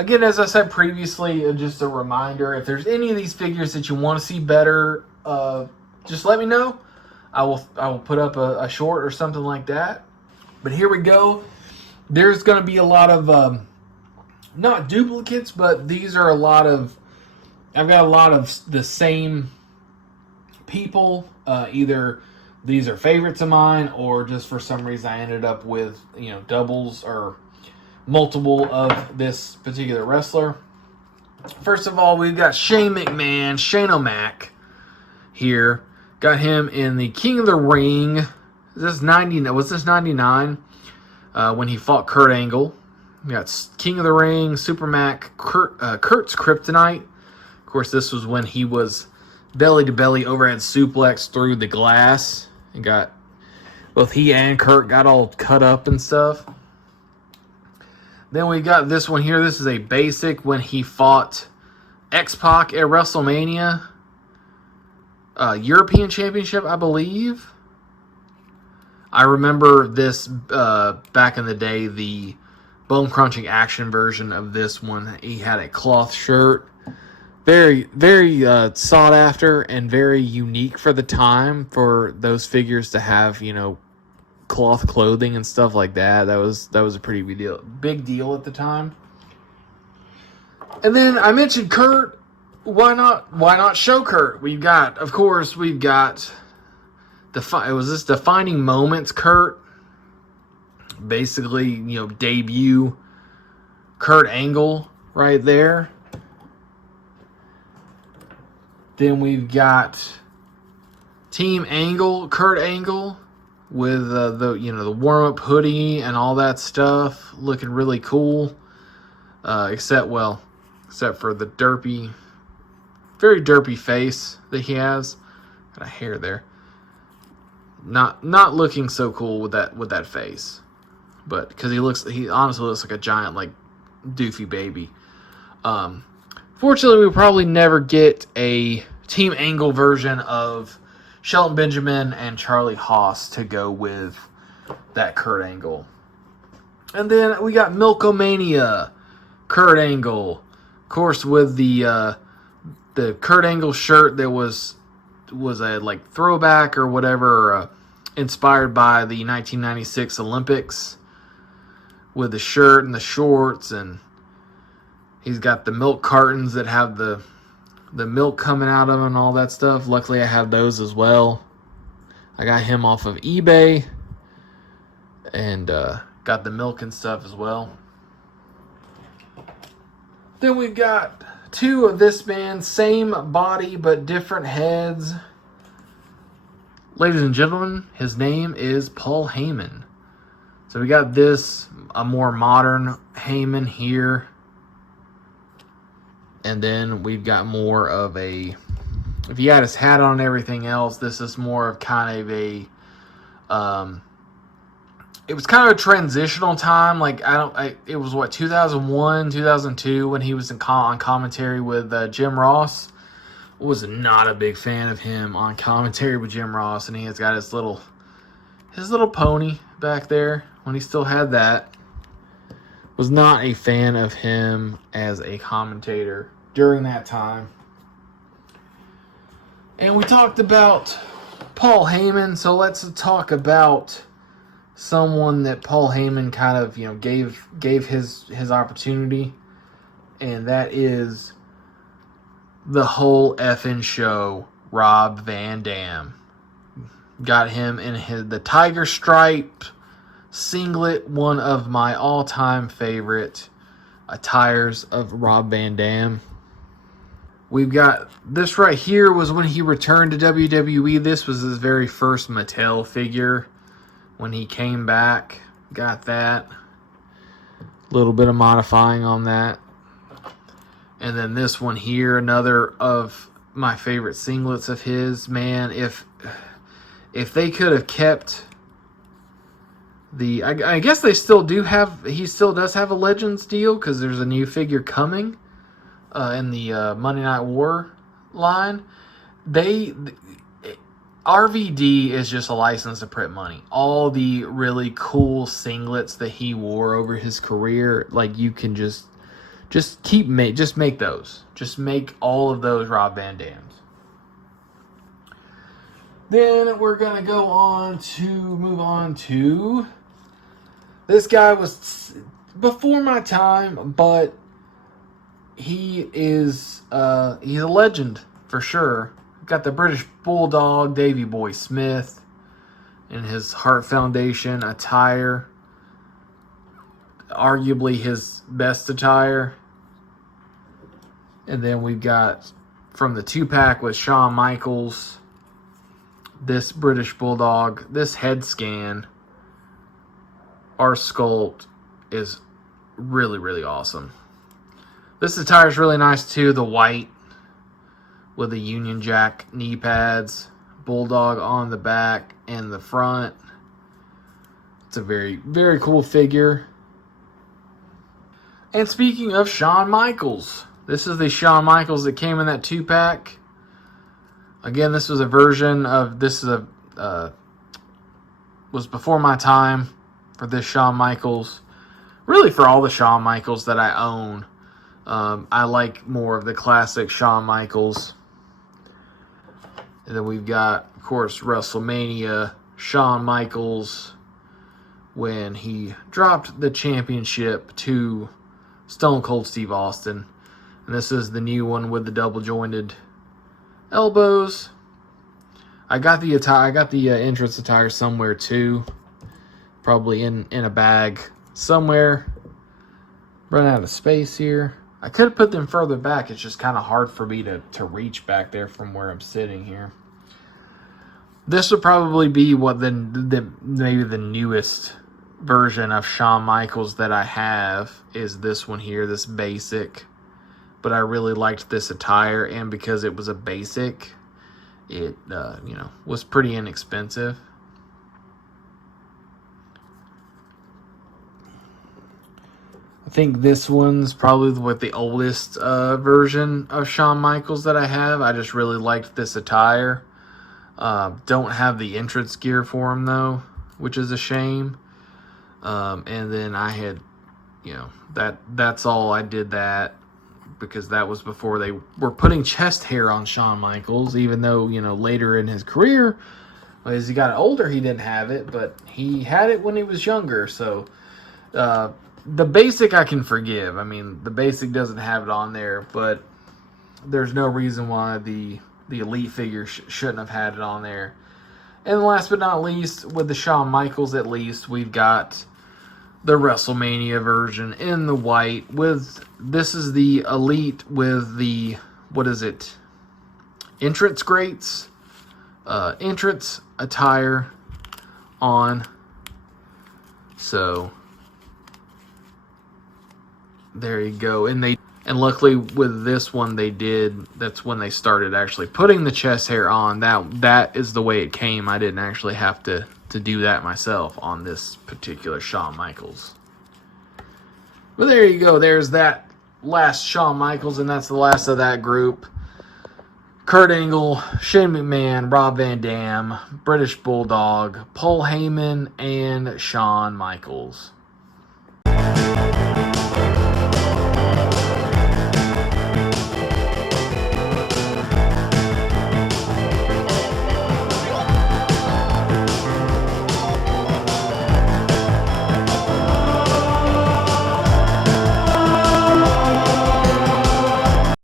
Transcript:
Again, as I said previously, just a reminder, if there's any of these figures that you want to see better, just let me know. I will put up a short or something like that. But here we go. There's going to be a lot of, not duplicates, but these are a lot of, I've got a lot of the same people. Either these are favorites of mine, or just for some reason I ended up with, doubles or multiple of this particular wrestler. First of all, we've got Shane McMahon, Shane O'Mac here. Got him in the King of the Ring. Was this 99? When he fought Kurt Angle. We got King of the Ring, Super Mac, Kurt's Kryptonite. Of course, this was when he was belly to belly overhead suplex through the glass. And got both he and Kurt got all cut up and stuff. Then we got this one here. This is a basic when he fought X-Pac at WrestleMania. European Championship, I believe. I remember this back in the day, the bone-crunching action version of this one. He had a cloth shirt. Very, very sought after and very unique for the time for those figures to have, cloth clothing and stuff like that. That was a pretty big deal at the time. And then I mentioned Kurt. Why not show Kurt? We've got this defining moments Kurt. Basically, debut Kurt Angle right there. Then we've got Team Angle, Kurt Angle, with the warm-up hoodie and all that stuff, looking really cool. Except for the very derpy face that he has. Got a hair there. Not looking so cool with that face, but because he honestly looks like a giant doofy baby. Fortunately, we'll probably never get a Team Angle version of Shelton Benjamin and Charlie Haas to go with that Kurt Angle. And then we got Milkomania Kurt Angle, of course, with the Kurt Angle shirt that was a throwback or whatever, inspired by the 1996 Olympics, with the shirt and the shorts, and he's got the milk cartons that have the milk coming out of them and all that stuff. Luckily, I have those as well. I got him off of eBay, and got the milk and stuff as well. Then we've got two of this man, same body but different heads. Ladies and gentlemen, his name is Paul Heyman. So we got a more modern Heyman here. And then we've got more of if he had his hat on and everything else, this is more of kind of a, it was kind of a transitional time. It was 2001, 2002 when he was on commentary with Jim Ross. Was not a big fan of him on commentary with Jim Ross, and he has got his little pony back there when he still had that. Was not a fan of him as a commentator during that time. And we talked about Paul Heyman, so let's talk about someone that Paul Heyman kind of, gave his opportunity, and that is the whole effing show, Rob Van Dam. Got him in the Tiger Stripe singlet, one of my all-time favorite attires of Rob Van Dam. We've got this right here was when he returned to WWE. This was his very first Mattel figure when he came back. Got that. A little bit of modifying on that. And then this one here, another of my favorite singlets of his. Man, if they could have kept I guess they still do have, he still does have a Legends deal, because there's a new figure coming in the Monday Night War line. RVD is just a license to print money. All the really cool singlets that he wore over his career, you can just Just make those. Just make all of those Rob Van Dams. Then we're gonna move on to this guy. Was before my time, but he's a legend for sure. Got the British Bulldog, Davy Boy Smith, in his Heart Foundation attire. Arguably his best attire. And then we've got from the 2-pack with Shawn Michaels, this British Bulldog, this head scan. Our sculpt is really, really awesome. This attire is really nice too. The white with the Union Jack knee pads, Bulldog on the back and the front. It's a very, very cool figure. And speaking of Shawn Michaels, this is the Shawn Michaels that came in that 2-pack. Again, this was a version of, was before my time for this Shawn Michaels. Really for all the Shawn Michaels that I own. I like more of the classic Shawn Michaels. And then we've got, of course, WrestleMania, Shawn Michaels, when he dropped the championship to Stone Cold Steve Austin. And this is the new one with the double jointed elbows. I got the attire. I got the entrance attire somewhere too. Probably in a bag somewhere. Run out of space here. I could have put them further back. It's just kind of hard for me to reach back there from where I'm sitting here. This would probably be what maybe the newest version of Shawn Michaels that I have is this one here, this basic. But I really liked this attire, and because it was a basic, it was pretty inexpensive. I think this one's probably the oldest version of Shawn Michaels that I have. I just really liked this attire. Don't have the entrance gear for him though, which is a shame. And then I had, that's all I did that because that was before they were putting chest hair on Shawn Michaels, even though, later in his career, as he got older, he didn't have it, but he had it when he was younger. So, the basic I can forgive. I mean, the basic doesn't have it on there, but there's no reason why the elite figure shouldn't have had it on there. And last but not least, with the Shawn Michaels at least, we've got the WrestleMania version in the white. This is the elite with the, entrance grates, entrance attire on. So there you go. And luckily with this one that's when they started actually putting the chest hair on. That is the way it came. I didn't actually have to do that myself on this particular Shawn Michaels. Well, there you go. There's that last Shawn Michaels, and that's the last of that group. Kurt Angle, Shane McMahon, Rob Van Dam, British Bulldog, Paul Heyman, and Shawn Michaels.